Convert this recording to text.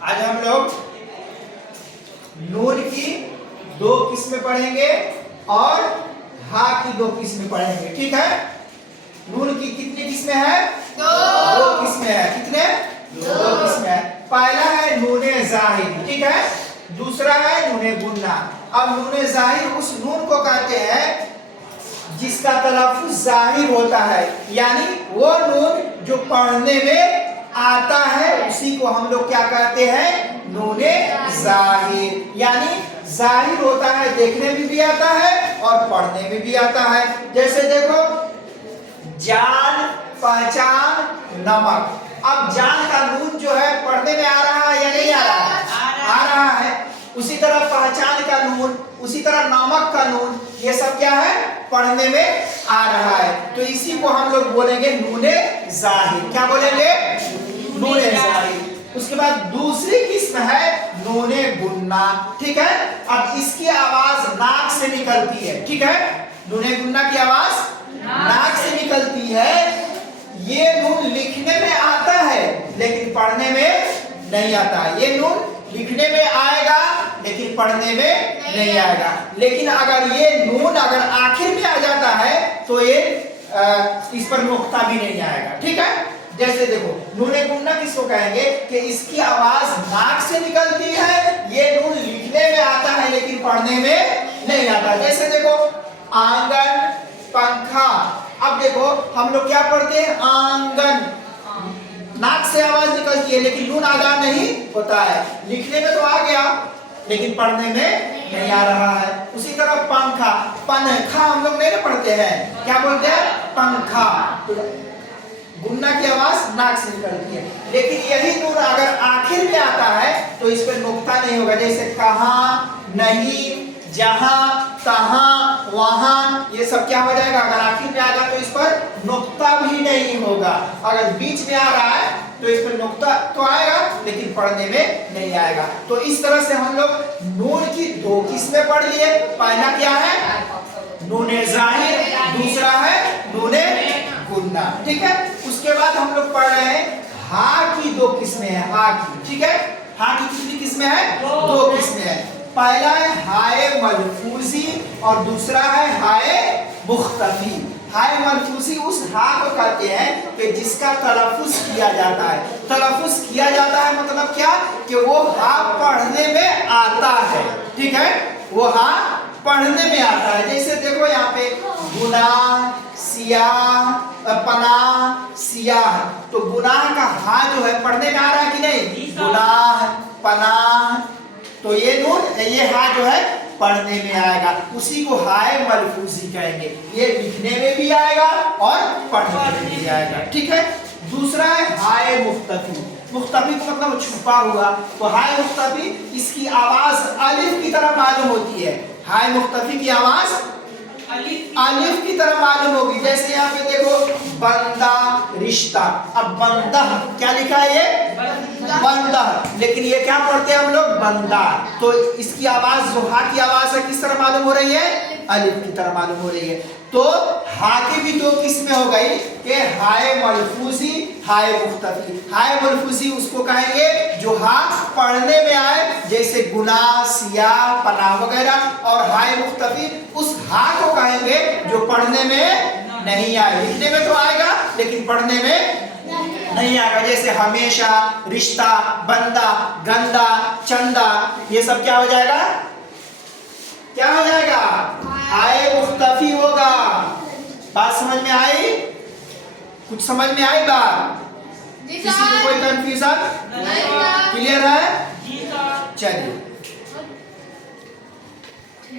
आज हम लोग नून की 2 किस्में पढ़ेंगे और हा की 2 किस्में पढ़ेंगे। ठीक है। नून की कितनी किस्में हैं? 2 किस्में हैं। कितने? 2 किस्में हैं। पहला है नूने जाहिर, ठीक है। दूसरा है नूने गुन्ना। अब नूने जाहिर उस नून को कहते हैं जिसका तलफ्फुज़ जाहिर होता है, यानी वो नून जो पढ़ने में आता है उसी को हम लोग क्या कहते हैं? नूने जाहिर। यानी जाहिर होता है, देखने में भी आता है और पढ़ने में भी आता है। जैसे देखो, जान, पहचान, नमक। अब जान का नून जो है पढ़ने में आ रहा है या नहीं आ रहा है? आ रहा है। उसी तरह पहचान का नून, उसी तरह नमक का नून, ये सब क्या है? पढ़ने में आ रहा है। तो इसी को हम लोग बोलेंगे नूने जाहिर। क्या बोलेंगे? नूने जाहिर। उसके बाद दूसरी किस्म है नूने गुन्ना। ठीक है। अब इसकी आवाज नाक से निकलती है। ठीक है। नूने गुन्ना की आवाज नाक से निकलती है। ये नून लिखने में आता है लेकिन पढ़ने में नहीं आता। ये नून लिखने में आएगा लेकिन पढ़ने में नहीं आएगा। लेकिन अगर ये नून अगर आखिर में आ जाता है तो ये इस पर नुक्ता भी नहीं आएगा। ठीक है। जैसे देखो, नूने गुन्ना किसको कहेंगे कि इसकी आवाज नाक से निकलती है, ये नून लिखने में आता है लेकिन पढ़ने में नहीं आता। जैसे देखो, आंगन, पंखा। अब देखो, हम लोग क्या पढ़ते हैं? आंगन। नाक से आवाज निकलती है लेकिन नून अदा नहीं होता है। लिखने में तो आ गया लेकिन पढ़ने में नहीं आ रहा है। उसी तरह पंखा, पंखा हम लोग नहीं पढ़ते हैं, क्या बोलते हैं? पंखा। गुन्ना की आवाज नाक से निकलती है लेकिन यही नून अगर आखिर में आता है तो इस पर नुक्ता नहीं होगा। जैसे कहाँ, नहीं, जहां, तहां, वहां, ये सब क्या हो जाएगा? अगर आखिर में आ जाए तो इस पर नुक्ता भी नहीं होगा। अगर बीच में आ रहा है तो इस पर नुक्ता तो आएगा लेकिन पढ़ने में नहीं आएगा। तो इस तरह से हम लोग नून की 2 किस्में पढ़ लिए। पहला क्या है? नूने जाहिर, दूसरा है नूने गुन्ना। ठीक है। उसके बाद हम लोग पढ़ रहे हैं हा की 2 किस्में हैं। हा की, ठीक है। हा की कितनी किस्में हैं? 2 किस्में हैं। पहला है हाय मलफूजी और दूसरा है हाय मुख्तफी। हाय मलफूजी उस हा को कहते हैं कि जिसका तलफ्फुज़ किया जाता है। तलफ्फुज़ किया जाता है मतलब क्या? कि वो हा पढ़ने में आता है। ठीक है। वो हा पढ़ने में आता है। जैसे देखो यहाँ पे गुनाह, सियाह, पनाह, सियाह। तो गुनाह का हा जो है पढ़ने में आ रहा है कि नहीं? गुनाह, पनाह। तो ये नून, ये हा जो है पढ़ने में आएगा। उसी को हाय मलफूजी कहेंगे। ये लिखने में भी आएगा और पढ़ने में भी आएगा। ठीक है। दूसरा है हाय मुख्तफी। मुख्तफी को मतलब छुपा हुआ। तो हाय मुख्तफी, इसकी आवाज अलिफ की तरह मालूम होती है। हाय मुख्तफी की आवाज अलिफ की तरह मालूम होगी। जैसे यहाँ पे देखो, बंदा, रिश्ता। अब बंदा क्या लिखा है? ये बंदा, लेकिन ये क्या पढ़ते हैं हम लोग? बंदा। तो इसकी आवाज जो हा की आवाज है किस तरह मालूम हो रही है? अलिफ की तरह मालूम हो रही है। तो हा की भी 2 किस्में हो गई कि हाय मलफूजी, हाय मुख्तफी। हाय मलफूजी उसको कहेंगे जो हा पढ़ने में आए, जैसे गुनाह, सियाह, पनाह वगैरह। और हाय मुख्तफी उस हा को कहेंगे जो पढ़ने में नहीं आए। लिखने में तो आएगा लेकिन पढ़ने में नहीं आएगा। जैसे हमेशा, रिश्ता, बंदा, गंदा, चंदा, ये सब क्या हो जाएगा? क्या हो जाएगा? हाय मुख्तफी होगा। बात समझ में आई? कुछ समझ में आई बात? किसी को कोई कंफ्यूजन? क्लियर है? चलिए।